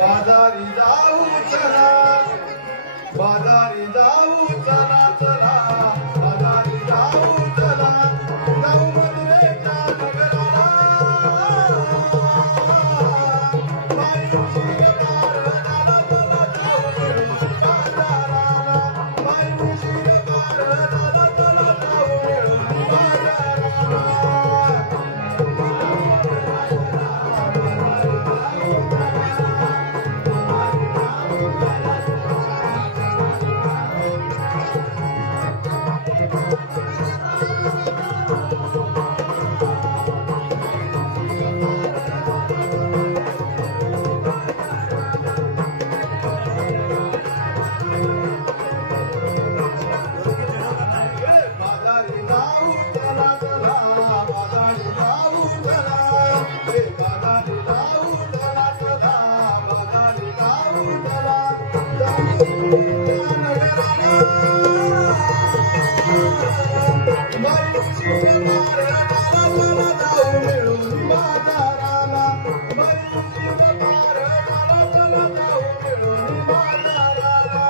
बाजारी जाऊ चला, बाजारी जाऊ चला चला, बाजारी जाऊ चला, जाऊ मधुरेच्या नगराला. बाई उशीर पार झाला चला जाऊ मिळून बाजाराला. बाई उशीर पार झाला चला जाऊ मिळून बाजाराला. बाजारी जाऊ चला चला, बाजारी जाऊ चला, बाजारी जाऊ चला चला, बाजारी जाऊ चला, जाऊ नगराला. बाई उशीर पार झाला चला जाऊ मिळून बाजाराला. बाई उशीर पार झाला चला जाऊ मिळून बाजाराला.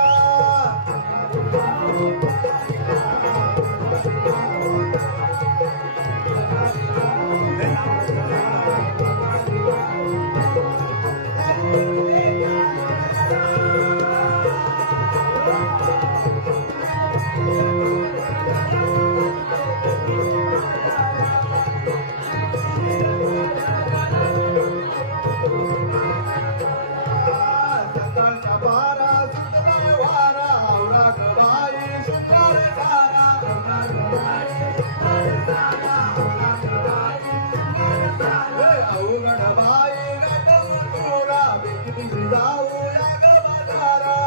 सकाळच्या बारा सुटलाय वारा, औराग बाई शृंगार सारा. अवघड बाई गटून तुरा, बेटी जाऊ या ग बाजारा.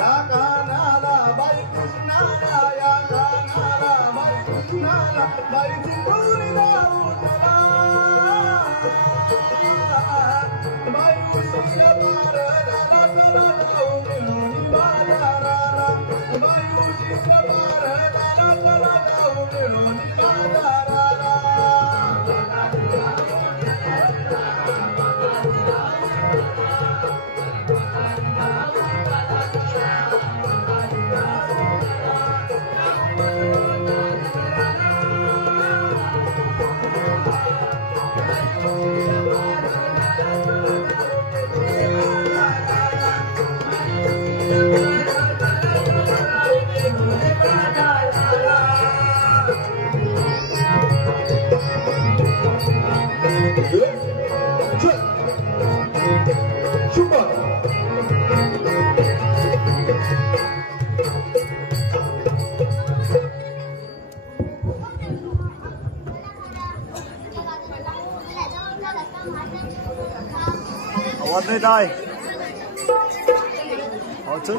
या कानाला बाई कृष्णाला, या कानाला बाई कृष्णाला, बाई सिंदूर जाऊ चला. बाई उशीर पार झाला चला जाऊ मिळून बाजाराला. बाई उशीर पार झाला चला जाऊ मिळून बाजाराला. आवाज नहीं आए और चल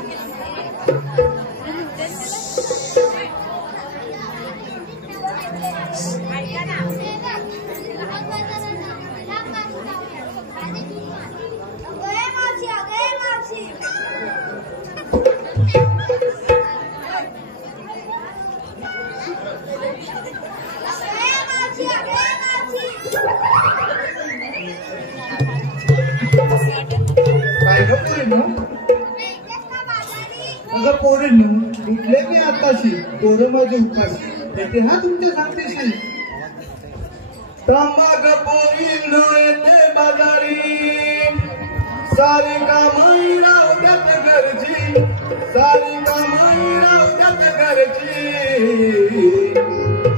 अगं पोरींनो, उठले मी आताशी, पोरं माझे उपाशी, येते हा तुमच्या सांगतेशी. तंबाग पोरींनो येते बाजारी, सारी कामाई राहत्यात घरची, सारी कामाई राहत्यात घरची.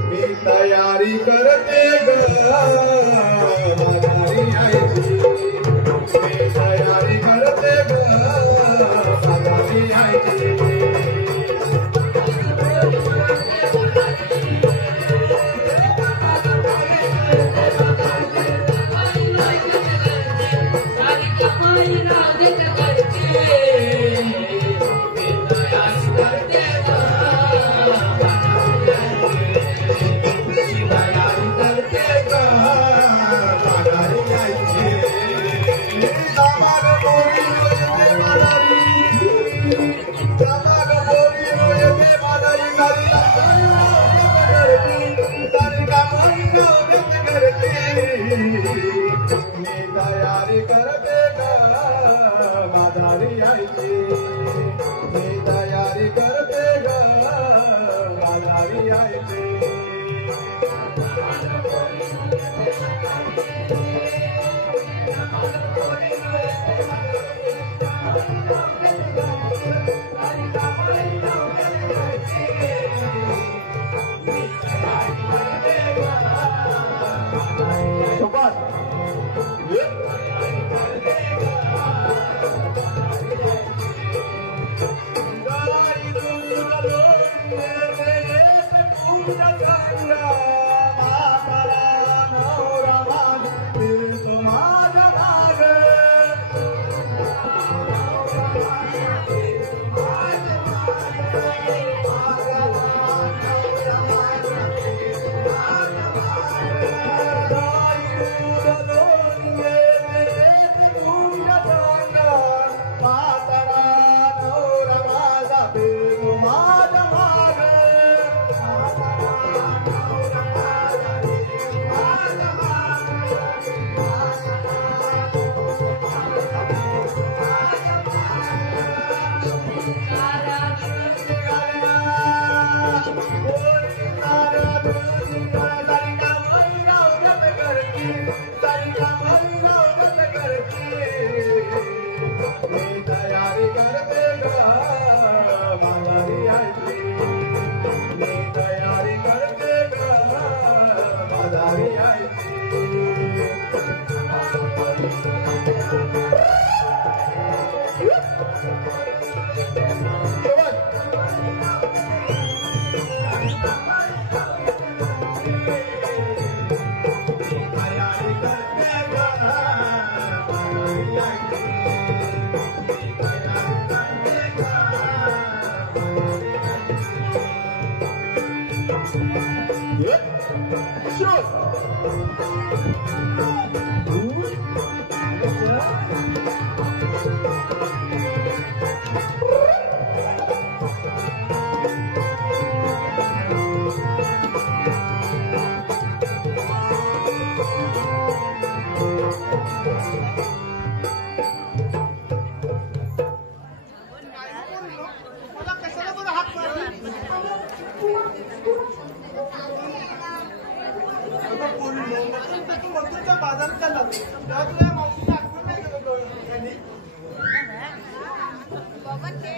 मी तयारी करते ग बाजारी यायची, मी तयारी करते ग बाजारी यायची. Come on. तयारी करते ग माघारी यायची मी तयारी करते ग माघारी यायची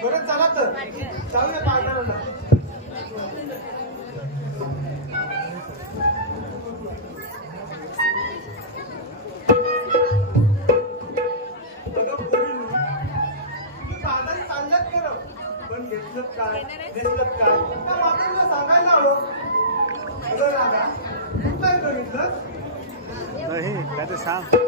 बरं चला तर जाऊया पार्टनरला चालल्यात खरं पण घेतलं काय घेतलं काय त्या मातांना सांगायला हवं अगं रागा तू काय बघितलं नाही काय ते सांग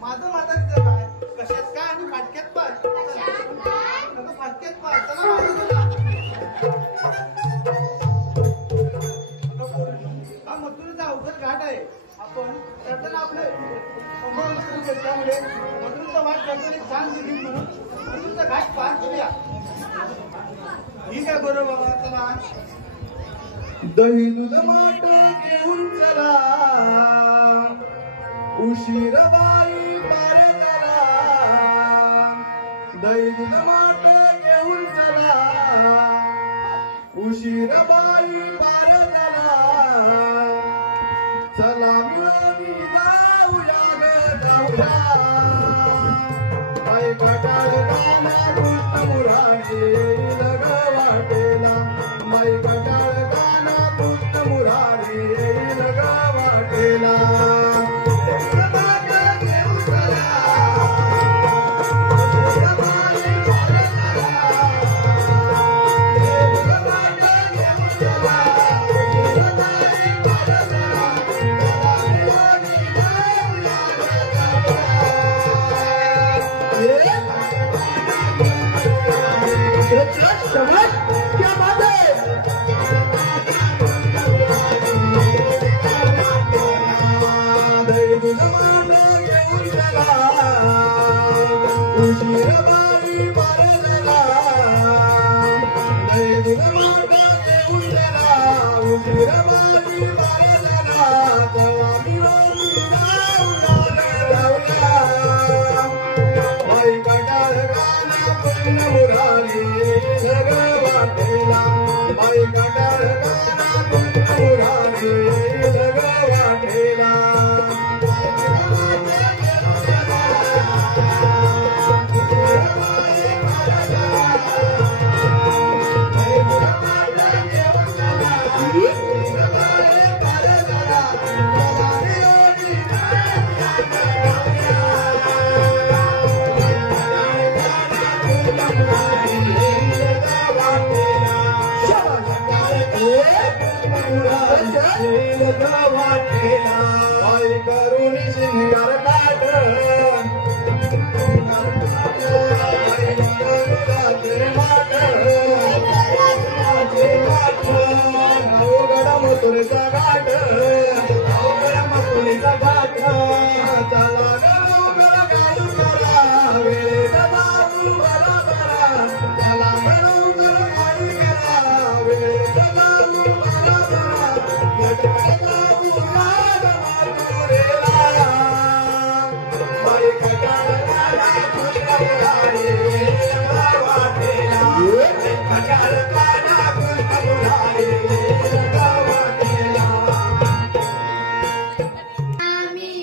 माझं म्हातारीचं काय कशात काय आणि फाटक्यात पाय फाटक्यात पाय चला हा मथुरेचा अवघड घाट आहे. आपण करताना आपले त्यामुळे मथुरेचा वाट करताना एक छान दिली म्हणून मथुरेचा घाट पार करूया. ठीक आहे बरोबर बाबा चला. दही दूध माट घेऊन चला उशीरबाई पार झाला. दही दूध माट घेऊन चला उशीरबाई पार झाला. चला मिळून जाऊया ग जाऊया बाई कटाळ गाना कृष्ण मुरारी येईल ग वाटेला. बाई कटाळ गाना कृष्ण मुरारी येईल ग वाटेला. क्या बात है. दही दूध मान घेऊन चला उशीरबाई पार झाला. दही दूध मान घेऊन चला उशीरबाई पार झाला. तेव्हा मिळून जाऊया बाई कटाळ गाना कृष्ण मुरारी जग वाटेला. बाई कटाळ गाना कृष्ण मुरारी जग वाटेला. बाई करुणी शिंगार काढ अवघड मथुरेचा घाट अवघड मथुरेचा घाट. चला गौगड गाडू करा वेळेत जाऊ बराबरा. चला गौगड गाडू करा वेळेत जाऊ बराबरा. लटकत जाऊ राग मथुरेला. बाई कटाळ गाना कृष्ण मुरारी जग वाटेला. कटाळ गाना कृष्ण मुरारी जग वाटेला. आम्ही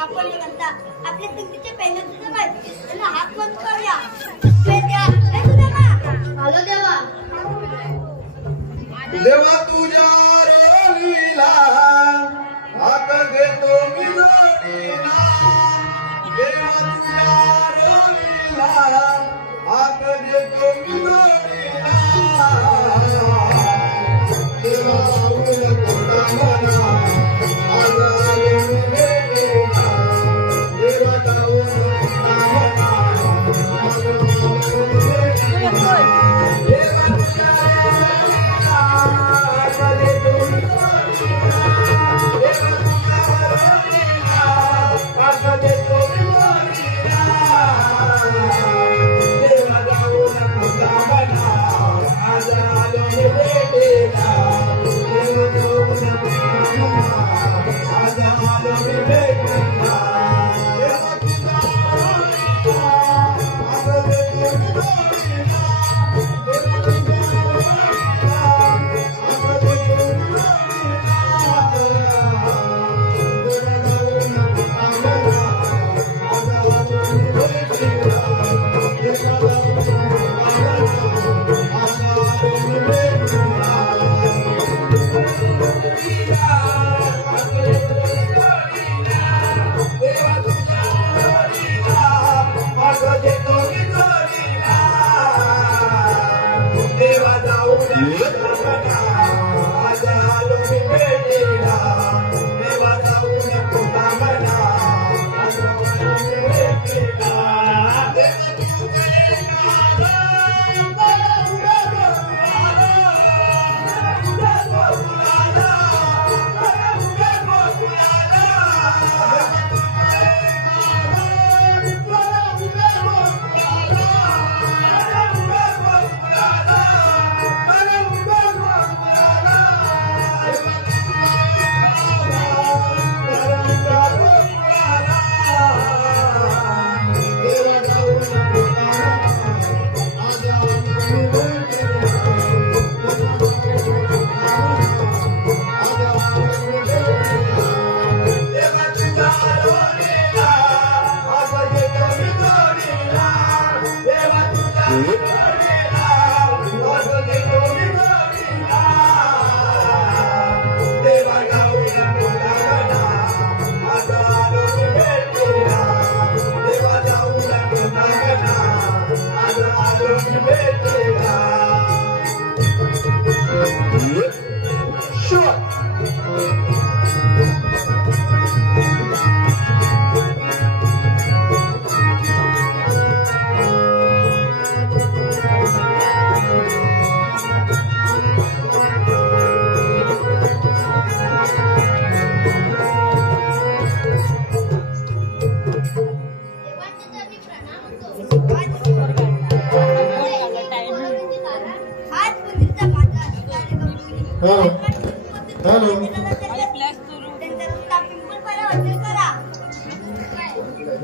आपण म्हणता आपल्या तिकीटचे पॅनल तुझं माहिती त्यांना हात बंद करूया हॅलो देवा देवा तुझ्या रवीला हात घेतो मी जोडीला देवा तुझ्या रवीला हात घेतो मी जोडीला देवा उलट मला आज आले मी भेटीला देवा जाऊन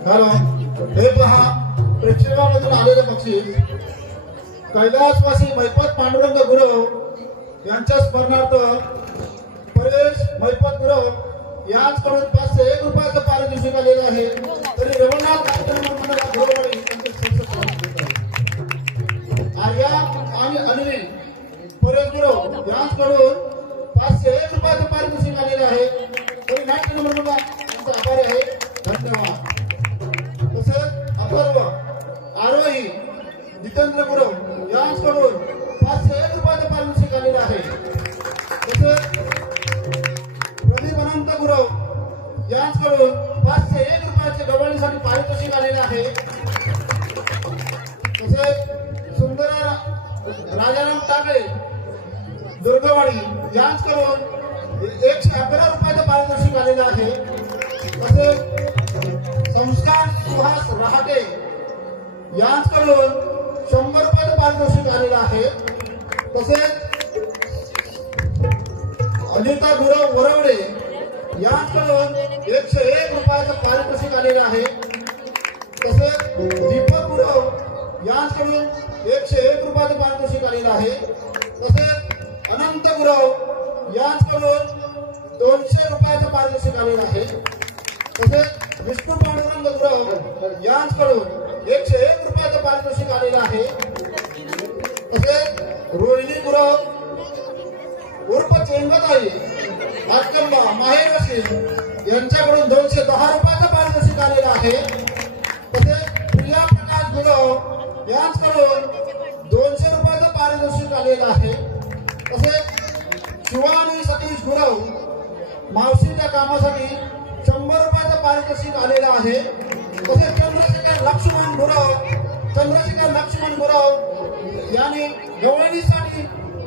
हॅलो हे पहा प्रेक्षकांमधून आलेले बक्षीस कैलासवासी मैपत पांडुरंग गुरव यांच्या स्मरणार्थ परेश मैपत गुरव यांच्याकडून 501 रुपयाचं पारितोषिक आलेलं आहे. तरी रवनाथ आर्या आणि अनिल परेश गुरव यांच्याकडून 501 रुपयाचं पारितोषिक आलेलं आहे. तरी नाट्य नंबर त्यांचा आभारी आहे. धन्यवाद. तसेच अपर्व आरोही जितेंद्र गुरव यांच्याकडून 501 रुपयाचं पारितोषिक आलेलं आहे. तसेच प्रदीप अनंत गुरव यांच्याकडून 501 रुपयाचे गवळणीसाठी पारितोषिक आलेले आहे. तसेच सुंदर राजाराम टाकळे दुर्गवाडी यांच्याकडून 111 रुपयाचं पारितोषिक आलेलं आहे. तसेच संस्कार सुहास रहाटे यांच्याकडून 100 रुपयाचं पारितोषिक आलेलं आहे. तसेच अनिता गुरव वरवडे यांच्याकडून 101 रुपयाचं पारितोषिक आलेलं आहे. तसेच दीपक गुरव यांच्याकडून 101 रुपयाचं पारितोषिक आलेलं आहे. तसेच अनंत गुरव यांच्याकडून 200 रुपयाचं पारितोषिक आलेलं आहे. तसेच विष्णू पांडुरंग गुरव यांच्याकडून 101 रुपयाचं पारितोषिक आलेलं आहे. तसेच रोहिणी गुरव उर्फ चेंगताई मातकंबा माहेरशी यांच्याकडून 210 रुपयाचं पारितोषिक आलेलं आहे. तसेच प्रिया प्रकाश गुरव यांच्याकडून 200 रुपयाचं पारितोषिक आलेलं आहे. तसेच शिवानी सतीश गुरव मावशीच्या कामासाठी 100 रुपयाचं पारितोषिक आलेलं आहे. तसेच चंद्रशेखर लक्ष्मण गुरव यांनी गवळणीसाठी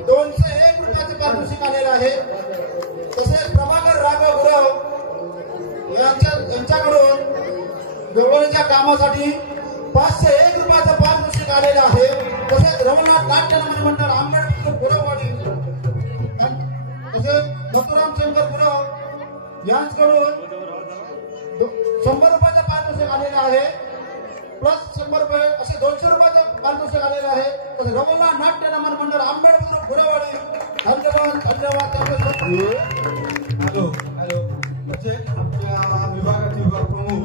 201 रुपयाचं पारितोषिक आलेलं आहे. तसेच प्रभाकर राघव गुरव यांच्याकडून गवळणीच्या कामासाठी 501 रुपयाचं पारितोषिक आलेलं आहे. तसेच रवनाथ नाट्य मंडळ आंबेडकर गुरववाडी तसेच मथुराम शंकर गुरव यांच्याकडून 100 रुपयाचं पारितोषिक आलेलं आहे. प्लस 100 रुपये असे 200 रुपयाचं पारितोषिक आलेलं आहे. तसेच रवनाथ नाट्य मंडळ आंबेडकर गुरववाडी धन्यवाद. हॅलो म्हणजे आमच्या विभागाचे विभाग प्रमुख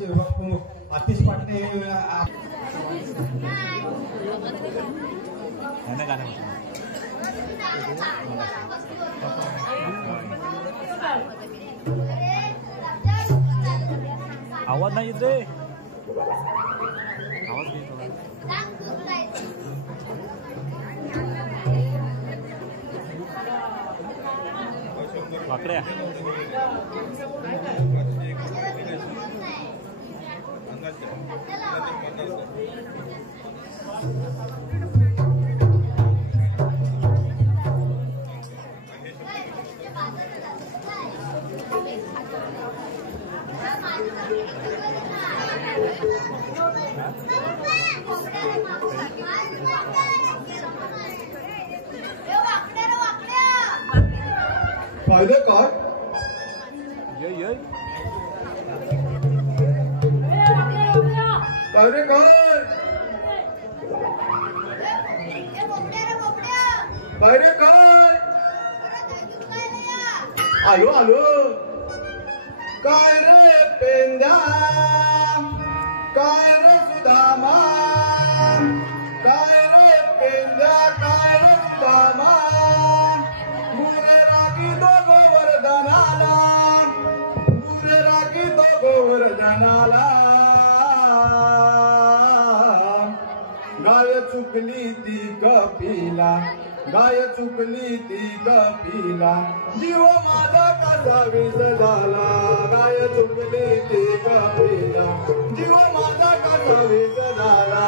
विभाग प्रमुख आतिश पाटणे आवाज नाही येत रे. आवाज वाकड्या फायदे काय ये फायदे काय फायदे काय आलो काय रे पेंद्या काय रे सुदामा काय रे पेंद्या काय रे सुदामा मुरे राखी तो गोवर्धनाला मुरे राखी तो गोवर्धनाला गाय चुकली ती कपिला गाय चुकली ती कपिला जीव माझा कसा विष झाला गाय चुकली ती कपिला जीव माझा कसा विष झाला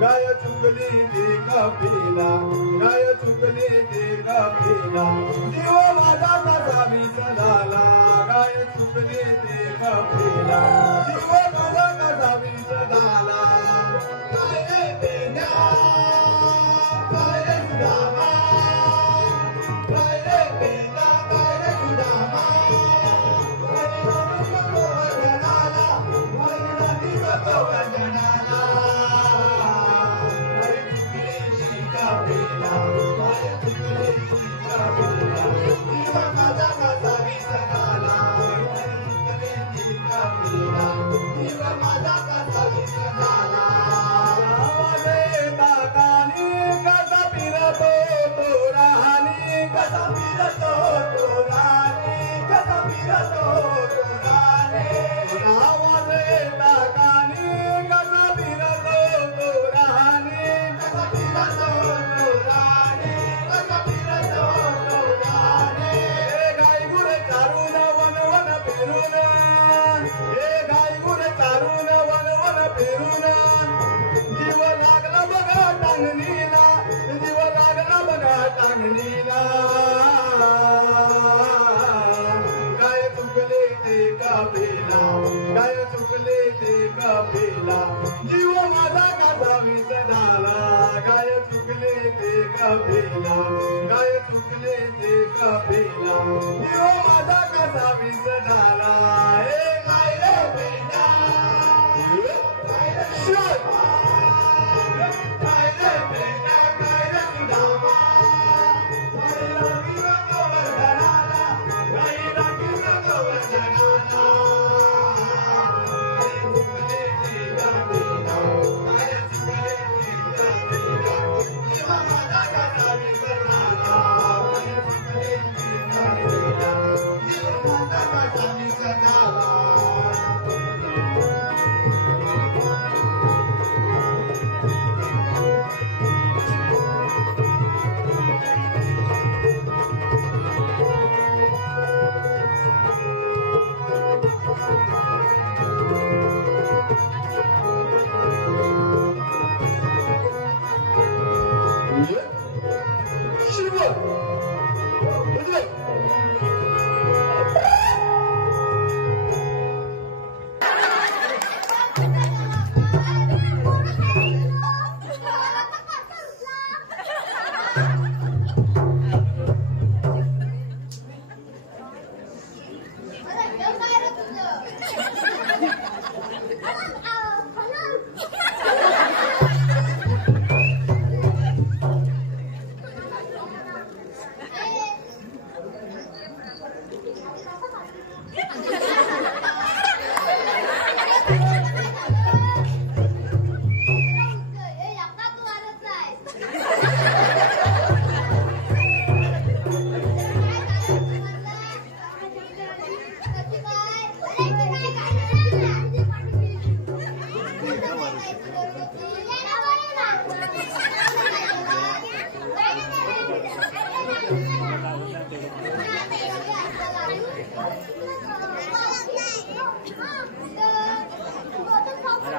गाय चुकली ती कपिला गाय चुकली ती कपिला जीव माझा कसा विष झाला गाय चुकली ती कपिला जीव माझा कसा विष झाला काय पेंड्या काय सुदामा काय पेंड्या काय सुदामा चुकले ते कपिला जीव माझा कसा विसरला काय रे बेटा काय रे बेटा काय रे सुदामा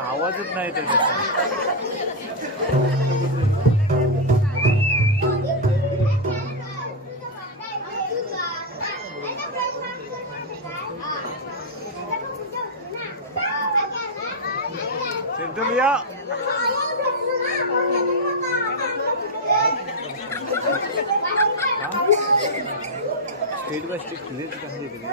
आवाजच नाही त्याच्यात. सेंट्रल या स्टेट बाय स्टेट क्लियर करून देते.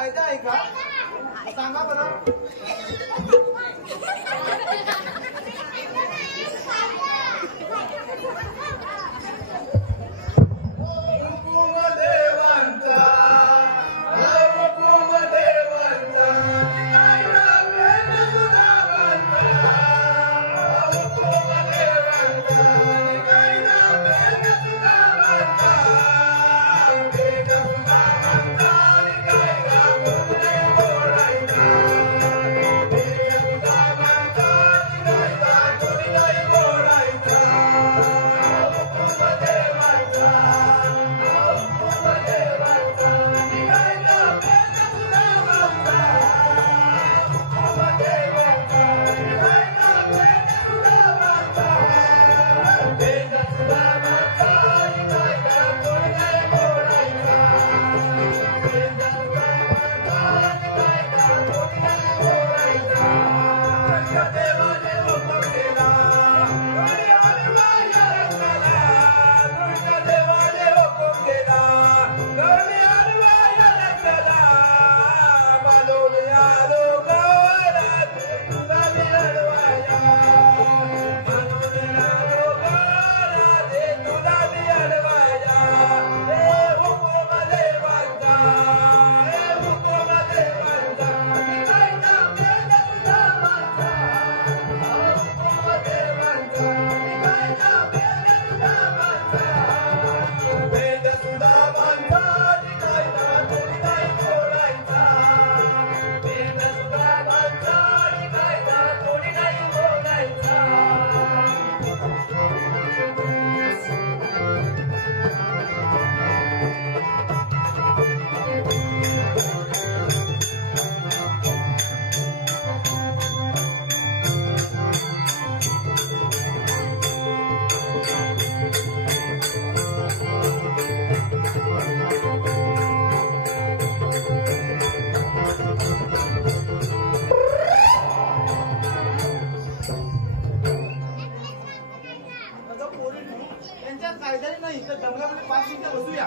कायदा आहे का? सांगा बरं. कायद्याने नाही तर जंगलामध्ये 5 मिनिटं बसूया.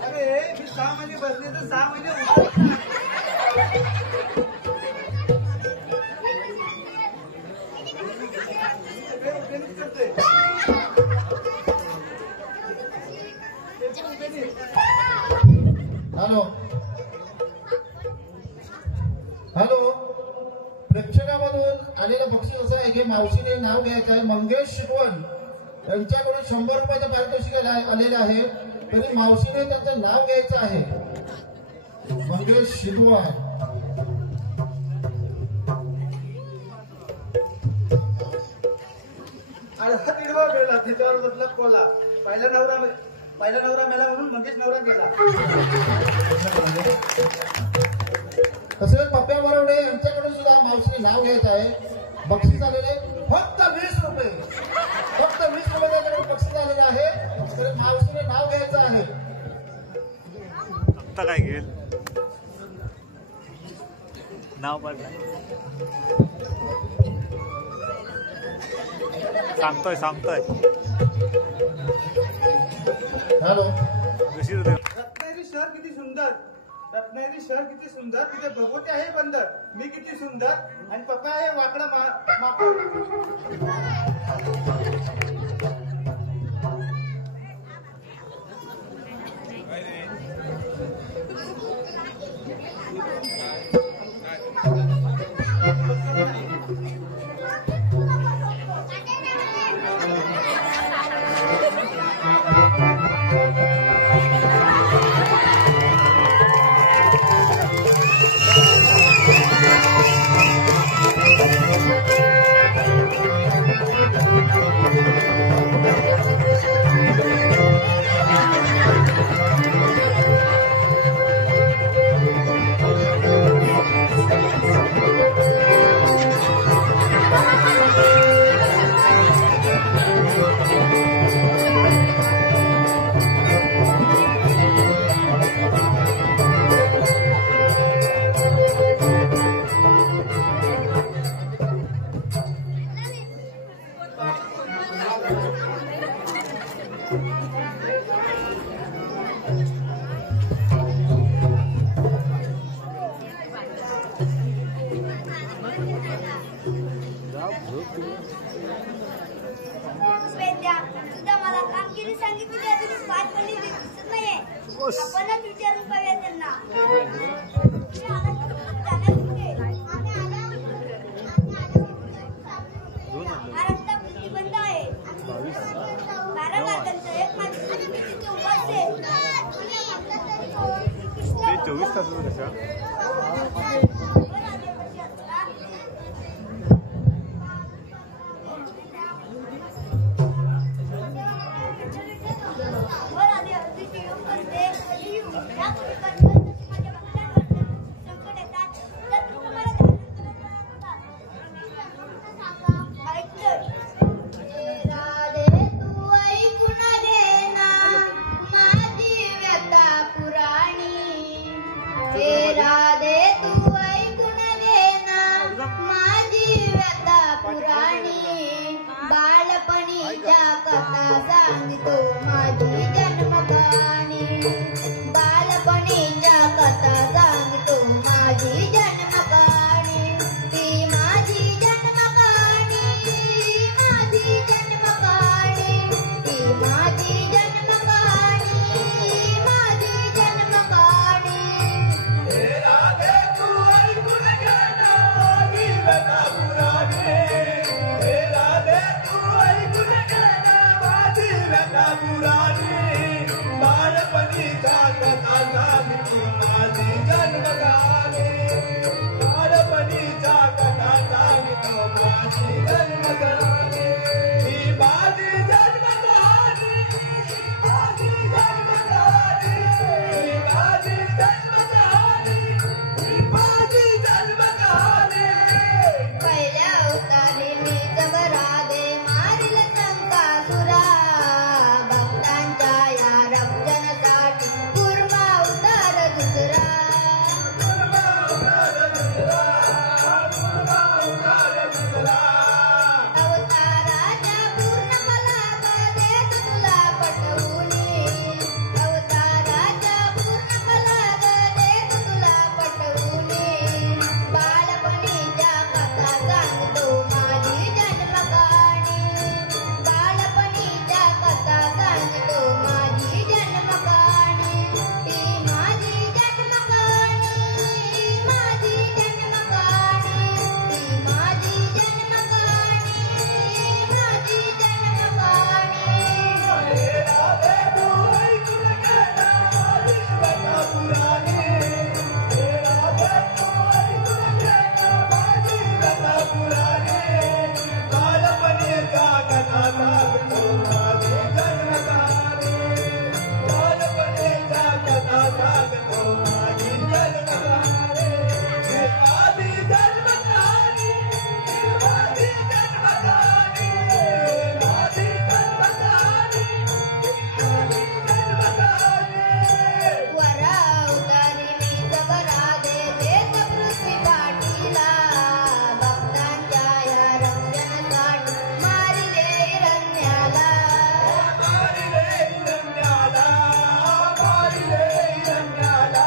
अरे मी 6 महिने बसले तर 6 महिने हॅलो हॅलो प्रेक्षकामधून आलेलं बक्षीस असं आहे की मावशीने नाव घ्यायचं आहे. मंगेश शिकवण यांच्याकडून 100 रुपयाचं पारितोषिक आलेले आहे. तरी मावशीने त्यांचं नाव घ्यायचं आहे. मंगेश शिकवण. तिडवा गेला त्याच्यावर बसला कोला. पहिला नवरा मेला म्हणून मंगेश नवरा गेला. तसेच पप्प्या बरोडे यांच्याकडून सुद्धा मावशीने नाव घ्यायचं आहे. बक्षीस आलेले फक्त 20 रुपये. फक्त 20 रुपये त्याच्याकडे बक्षीस आलेलं आहे. तर मावशीने नाव घ्यायचं आहे. आता काय घेईल नाव पडलं सांगतोय हॅलो रत्नागिरी शहर किती सुंदर. रत्नागिरी शहर किती सुंदर. तिथे भगवती आहे बंदर. मी किती सुंदर आणि पप्पा आहे वाकडा आपणच विचारून पाहूया त्यांना. हा रस्ता प्रतिबंध आहे. 12 मार्गांचा एक मार्ग आणि मी तिथे उभाच आहे. ते 24 तासाचं कशा बालपणीच्या कथा सांगतो माझी जन्मकहाणी. बालपणीच्या कथा सांगतो माझी जन्मकहाणी. ती माझी जन्मकहाणी, माझी जन्मकहाणी, ती माझी जन्मकहाणी, माझी जन्मकहाणी. राधे तू ऐकून घे ना माझी व्यथा पुराणी. राधे तू ऐकून घे ना माझी व्यथा पुराणी. बालपणीच्या कथा सांगतो माझी जन्मकहाणी. बालपणीच्या कथा सांगतो माझी जन्मकहाणी. ही माझी जन्मकहाणी, माझी जन्मकहाणी, ही माझी जन्मकहाणी, ही माझी जन्मकहाणी. पहिल्या अवतारी मी जगराधे मारिल संकासुरा. भक्तांच्या या रक्षणासाठी कुर्मा अवतार दुसरा. अवताराच्या पूर्ण मला देत तुला पटवूनी. अवताराच्या पूर्ण मला देत तुला पटवूनी. बालपणीच्या कथा सांगतो माझी जन्मकहाणी. बालपणीच्या कथा सांगतो माझी जन्मकहाणी. ती माझी जन्मकहाणी, माझी जन्मकहाणी, ती माझी जन्मकहाणी, माझी जन्मकहाणी. राधे तू ऐकून घे ना माझी व्यथा पुराणी. राधे तू ऐकून घे ना माझी व्यथा पुराणी. बालपणीच्या कथा सांगतो माझी जन्मकहाणी. बालपणीच्या कथा सांगतो माझी जन्मकहाणी. ही माझी जन्मकहाणी, ही माझी जन्मकहाणी, माझी जन्मकहाणी, माझी जन्मकहाणी. वर अवतारी मी जगराधे देत पृथ्वी पाठीला. भक्तांच्या या रक्षणासाठी मारिले हिरण्याला. मारिले हिरण्याला, मारिले हिरण्याला.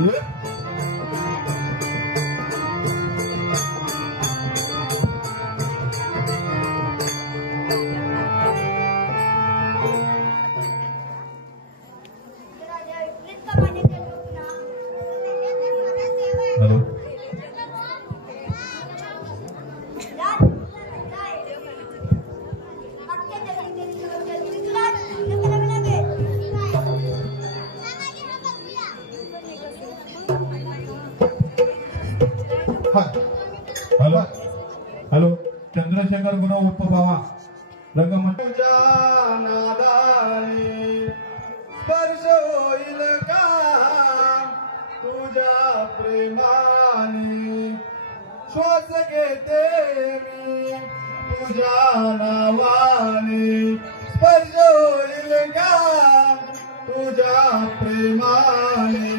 हॅलो हॅलो चंद्रशेखर गुरव उपभावा रंगमंच तुझ्या नादाने स्पर्श होईल का तुझ्या प्रेमाने श्वास घेते मी तुझ्या नावाने स्पर्श होईल का तुझ्या प्रेमाने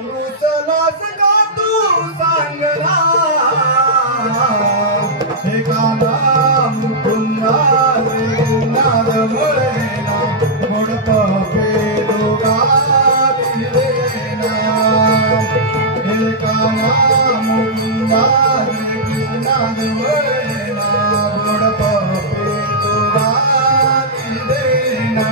रुसलास का तू सांगला हे गाना मुकुंदा नाद मुळेना गोडप पेलोगा दिलेना हे गाना मुकुंदा नाद मुळेना गोडप पेलोगा दिलेना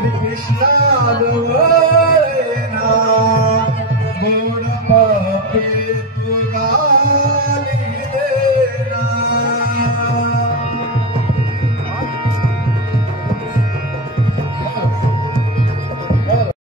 श्री कृष्णा जवळ येणार